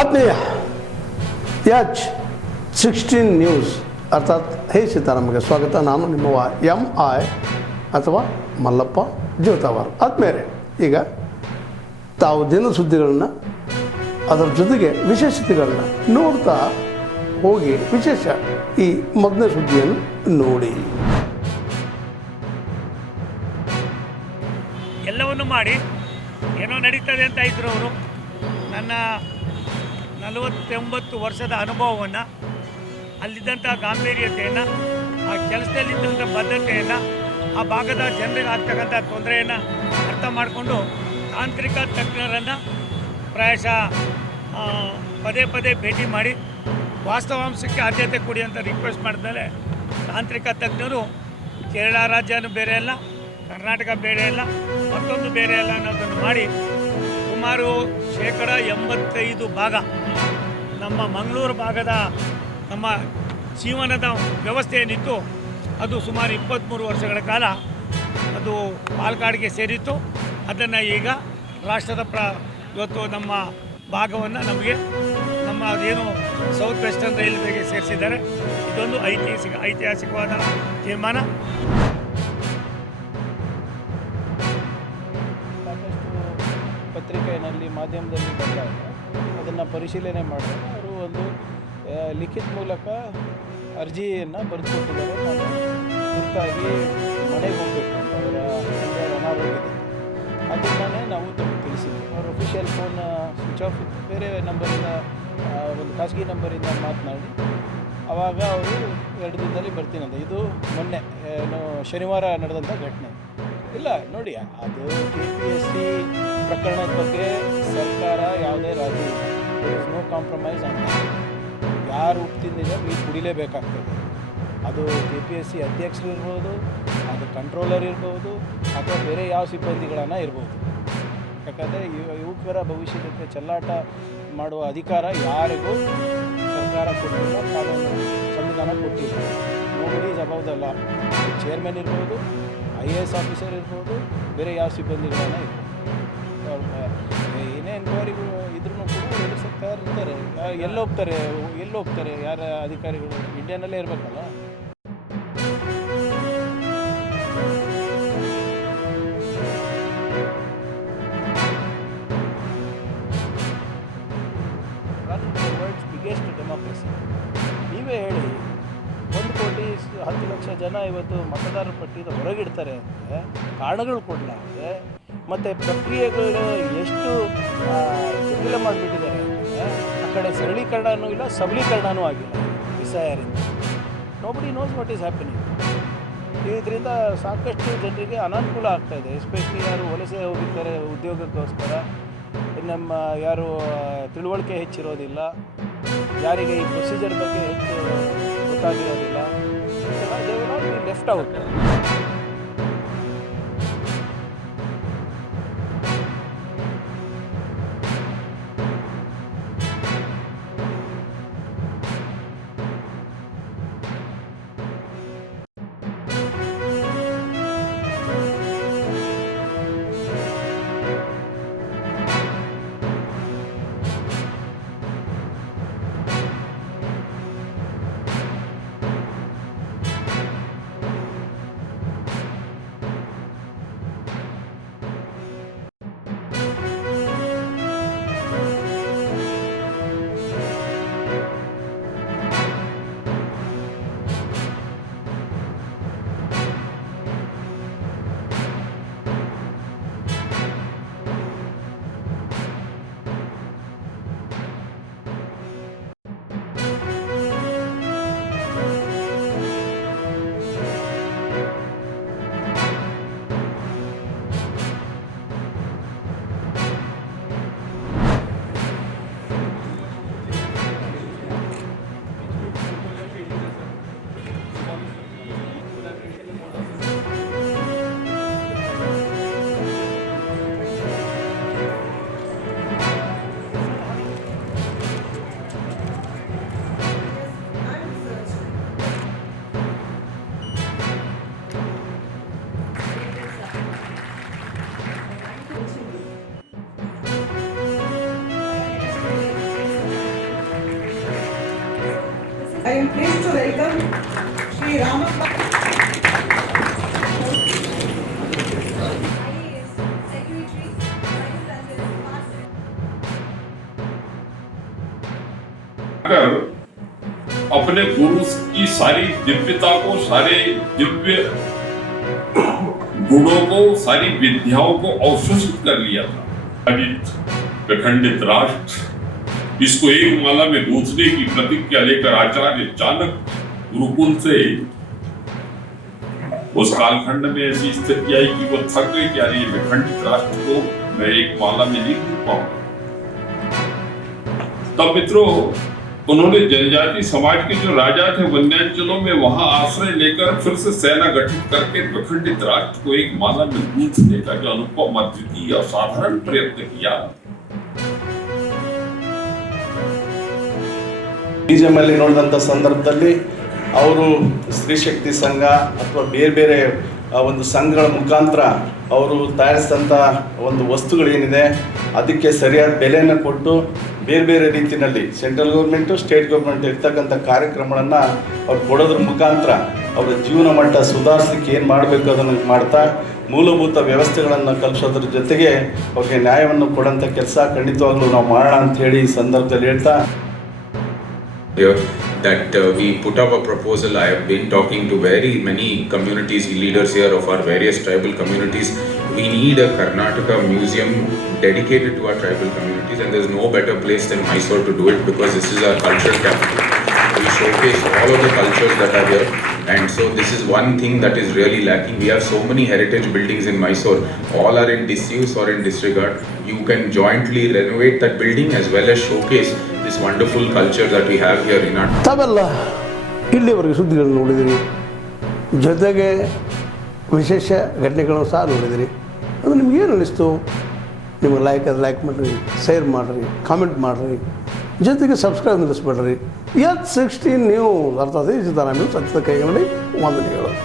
ಆತ್ಮೀಯ H16 news ಅರ್ಥಾತ್ ಹೇ ಸೀತಾರಾಮಗೆ ಸ್ವಾಗತ. ನಾನು ನಿಮ್ಮವ MI ಅಥವಾ ಮಲ್ಲಪ್ಪ ಜೋತಾವರ್. ಆದ್ಮೇಲೆ ಈಗ ತಾವು ದಿನ ಸುದ್ದಿಗಳನ್ನ ಅದರ ಜೊತೆಗೆ ವಿಶೇಷತೆಗಳನ್ನ ನೋಡ್ತಾ ಹೋಗಿ ವಿಶೇಷ ಈ ಮೊದಲನೇ ಸುದ್ದಿಯನ್ನು ನೋಡಿ. ಎಲ್ಲವನ್ನು ಮಾಡಿ ಏನೋ ನಡೀತದೆ ಅಂತ ಇದ್ರು ಅವರು. ನನ್ನ 49 ವರ್ಷದ ಅನುಭವವನ್ನು, ಅಲ್ಲಿದ್ದಂಥ ಗಾಂಭೀರ್ಯತೆಯನ್ನು, ಆ ಕೆಲಸದಲ್ಲಿದ್ದಂಥ ಬದ್ಧತೆಯನ್ನು, ಆ ಭಾಗದ ಜನರಿಗೆ ಆಗ್ತಕ್ಕಂಥ ತೊಂದರೆಯನ್ನು ಅರ್ಥ ಮಾಡಿಕೊಂಡು ತಾಂತ್ರಿಕ ತಜ್ಞರನ್ನು ಪ್ರಾಯಶಃ ಪದೇ ಪದೇ ಭೇಟಿ ಮಾಡಿ ವಾಸ್ತವಾಂಶಕ್ಕೆ ಆದ್ಯತೆ ಕೊಡಿ ಅಂತ ರಿಕ್ವೆಸ್ಟ್ ಮಾಡಿದ್ಮೇಲೆ ತಾಂತ್ರಿಕ ತಜ್ಞರು ಕೇರಳ ರಾಜ್ಯನೂ ಬೇರೆ ಅಲ್ಲ, ಕರ್ನಾಟಕ ಬೇರೆ ಅಲ್ಲ, ಮತ್ತೊಂದು ಬೇರೆ ಅಲ್ಲ ಅನ್ನೋದನ್ನು ಮಾಡಿ ಸುಮಾರು 85% ಭಾಗ ನಮ್ಮ ಮಂಗಳೂರು ಭಾಗದ ನಮ್ಮ ಜೀವನದ ವ್ಯವಸ್ಥೆ ಏನಿತ್ತು ಅದು ಸುಮಾರು 23 ವರ್ಷಗಳ ಕಾಲ ಅದು ಪಾಲ್ಕಾಡ್ಗೆ ಸೇರಿತ್ತು. ಅದನ್ನು ಈಗ ರಾಷ್ಟ್ರದ ಇವತ್ತು ನಮ್ಮ ಭಾಗವನ್ನು ನಮಗೆ ನಮ್ಮ ಏನು ಸೌತ್ ವೆಸ್ಟರ್ನ್ ರೈಲ್ವೆಗೆ ಸೇರಿಸಿದ್ದಾರೆ. ಇದೊಂದು ಐತಿಹಾಸಿಕವಾದ ತೀರ್ಮಾನ. ಪತ್ರಿಕೆಯಲ್ಲಿ ಮಾಧ್ಯಮದಲ್ಲಿ ಬಂದಾಗ ಅದನ್ನು ಪರಿಶೀಲನೆ ಮಾಡಿದಾಗ ಅವರು ಒಂದು ಲಿಖಿತ ಮೂಲಕ ಅರ್ಜಿಯನ್ನು ಬರೆದುಕೊಟ್ಟಿದ್ದಾರೆ. ನಾನು ತುರ್ತಾಗಿ ಮನೆಗೆ ಹೋಗಬೇಕು ಅಂತ ಅವರ ಅನಾರೋಗ್ಯದಿಂದ, ಅದನ್ನೇ ನಾವು ತಿಳಿಸಿದ್ವಿ. ಅವ್ರ ಅಫಿಷಿಯಲ್ ಫೋನ್ ಸ್ವಿಚ್ ಆಫ್ ಇತ್ತು, ಬೇರೆ ನಂಬರಿಂದ ಒಂದು ಖಾಸಗಿ ನಂಬರಿಂದ ಮಾತನಾಡಿ ಆವಾಗ ಅವರು 2 ದಿನದಲ್ಲಿ ಬರ್ತೀನಂತ. ಇದು ಮೊನ್ನೆ ಶನಿವಾರ ನಡೆದಂಥ ಘಟನೆ. ಇಲ್ಲ ನೋಡಿ, ಅದು KPSC ಪ್ರಕರಣದ ಬಗ್ಗೆ ಸರ್ಕಾರ ಯಾವುದೇ ರಾಜಿ ಇಲ್ಲ. ದೇರ್ ಇಸ್ ನೋ ಕಾಂಪ್ರಮೈಸ್ ಅಂತ. ಯಾರು ಉಪ್ಪು ತಿಂದಿದೆ ನೀರು ಕುಡಿಲೇಬೇಕಾಗ್ತದೆ. ಅದು KPSC ಅಧ್ಯಕ್ಷರು ಇರ್ಬೋದು, ಅದು ಕಂಟ್ರೋಲರ್ ಇರ್ಬೋದು, ಅಥವಾ ಬೇರೆ ಯಾವ ಸಿಬ್ಬಂದಿಗಳನ್ನು ಇರ್ಬೋದು. ಯಾಕಂದರೆ ಯುವಕರ ಭವಿಷ್ಯಕ್ಕೆ ಚೆಲ್ಲಾಟ ಮಾಡುವ ಅಧಿಕಾರ ಯಾರಿಗೂ ಸರ್ಕಾರ ಕೊಟ್ಟಿಲ್ಲ, ಕಾನೂನು ಸಂವಿಧಾನ ಕೊಟ್ಟಿಲ್ಲ. Nobody is above the law. Chairman ಇರ್ಬೋದು, IAS ಆಫೀಸರ್ ಇರ್ಬೋದು, ಬೇರೆ ಯಾವ ಸಿಬ್ಬಂದಿಗಳನ್ನ ಇರ್ಬೋದು. ಏನೇ ಎನ್ಕ್ವೈರಿಗಳು ಇದ್ರೂ ಕೂಡ ಎದುರಿಸಕ್ಕೆ ತಯಾರಿರ್ತಾರೆ. ಎಲ್ಲಿ ಹೋಗ್ತಾರೆ ಯಾರ ಅಧಿಕಾರಿಗಳು? ಇಂಡಿಯಾನಲ್ಲೇ ಇರಬೇಕಲ್ಲ. Run the world's biggest democracy. ನೀವೇ ಹೇಳಿ, 1,10,00,000 ಜನ ಇವತ್ತು ಮತದಾರರ ಪಟ್ಟಿದ ಹೊರಗಿಡ್ತಾರೆ ಅಂದರೆ ಕಾರಣಗಳು ಕೊಡಲಾಗಿದೆ. ಮತ್ತು ಪ್ರಕ್ರಿಯೆಗಳು ಎಷ್ಟು ಜಟಿಲ ಮಾಡಿಬಿಟ್ಟಿದ್ದಾರೆ ಅಂದರೆ ಆ ಕಡೆ ಸರಳೀಕರಣವೂ ಇಲ್ಲ, ಸಬಲೀಕರಣವೂ ಆಗಿಲ್ಲ SIRಯಿಂದ. Nobody knows what is happening. ಇದರಿಂದ ಸಾಕಷ್ಟು ಜನರಿಗೆ ಅನಾನುಕೂಲ ಆಗ್ತಾಯಿದೆ. ಎಸ್ಪೆಷಲಿ ಯಾರು ವಲಸೆ ಹೋಗಿರ್ತಾರೆ ಉದ್ಯೋಗಕ್ಕೋಸ್ಕರ, ನಮ್ಮ ಯಾರು ತಿಳುವಳಿಕೆ ಹೆಚ್ಚಿರೋದಿಲ್ಲ, ಯಾರಿಗೆ ಈ ಪ್ರೊಸೀಜರ್ ಬಗ್ಗೆ ಹೆಚ್ಚು ಗೊತ್ತಾಗಿರೋದಿಲ್ಲ, they will not be left out. welcome Shri Ramappa. कर अपने गुरु की सारी दिव्यता को, सारे दिव्य गुणों को, सारी विद्याओं को अवशोषित कर लिया था। विखंडित राष्ट्र, इसको एक माला में गूंथने की प्रतिज्ञा लेकर आचार्य चाणक्य गुरुकुल से उस कालखंड में ऐसी स्थिति आई कि वो थक गए कि यार ये विखंडित राष्ट्र को मैं एक माला में नहीं गूंथ पाऊंगा। तब मित्रों, उन्होंने जनजाति समाज के जो राजा थे वन्यांचलों में वहां आश्रय लेकर फिर से सेना गठित करके विखंडित राष्ट्र को एक माला में गूंथने का जो अनुपम, अद्वितीय, असाधारण प्रयत्न किया। ಮ್ಯೂಸಿಯಮಲ್ಲಿ ನೋಡಿದಂಥ ಸಂದರ್ಭದಲ್ಲಿ ಅವರು ಸ್ತ್ರೀ ಶಕ್ತಿ ಸಂಘ ಅಥವಾ ಬೇರೆ ಬೇರೆ ಒಂದು ಸಂಘಗಳ ಮುಖಾಂತರ ಅವರು ತಯಾರಿಸಿದಂಥ ಒಂದು ವಸ್ತುಗಳೇನಿದೆ ಅದಕ್ಕೆ ಸರಿಯಾದ ಬೆಲೆಯನ್ನು ಕೊಟ್ಟು ಬೇರೆ ಬೇರೆ ರೀತಿಯಲ್ಲಿ ಸೆಂಟ್ರಲ್ ಗೌರ್ಮೆಂಟು, ಸ್ಟೇಟ್ ಗೌರ್ಮೆಂಟ್ ಇರ್ತಕ್ಕಂಥ ಕಾರ್ಯಕ್ರಮಗಳನ್ನು ಅವ್ರು ಕೊಡೋದ್ರ ಮುಖಾಂತರ ಅವರ ಜೀವನ ಮಟ್ಟ ಸುಧಾರಿಸಲಿಕ್ಕೆ ಏನು ಮಾಡಬೇಕು ಅದನ್ನು ಮಾಡ್ತಾ ಮೂಲಭೂತ ವ್ಯವಸ್ಥೆಗಳನ್ನು ಕಲಿಸೋದ್ರ ಜೊತೆಗೆ ಅವ್ರಿಗೆ ನ್ಯಾಯವನ್ನು ಕೊಡೋಂಥ ಕೆಲಸ ಖಂಡಿತವಾಗ್ಲೂ ನಾವು ಮಾಡೋಣ ಅಂತ ಹೇಳಿ ಈ ಸಂದರ್ಭದಲ್ಲಿ ಹೇಳ್ತಾ that we put up a proposal. I have been talking to very many communities, leaders here of our various tribal communities. We need a Karnataka museum dedicated to our tribal communities, and there is no better place than Mysore to do it, because this is our cultural capital. We showcase all of the cultures that are here, and so this is one thing that is really lacking. We have so many heritage buildings in Mysore, all are in disuse or in disregard. You can jointly renovate that building as well as showcase this wonderful culture that we have here in our. ತಾವೆಲ್ಲ ಇಲ್ಲಿವರೆಗೆ ಸುದ್ದಿಗಳನ್ನು ನೋಡಿದಿರಿ, ಜೊತೆಗೆ ವಿಶೇಷ ಘಟನೆಗಳನ್ನು ಸಹ ನೋಡಿದಿರಿ. ಅದು ನಿಮ್ಗೇನು ಅನ್ನಿಸ್ತು? ನಿಮಗೆ ಲೈಕ್ ಮಾಡಿರಿ, ಶೇರ್ ಮಾಡಿರಿ, ಕಾಮೆಂಟ್ ಮಾಡಿರಿ, ಜೊತೆಗೆ ಸಬ್ಸ್ಕ್ರೈಬ್ ನಿಲ್ಲಿಸ್ಬೇಡ್ರಿ. H16 ನ್ಯೂಸ್ ಅರ್ಥಾತ್ ಈ ಸಿದ್ದರಾಮಯ್ಯ ಸತ್ಯದ ಕೈಗನ್ನಡಿ ವಂದನೆಗಳು.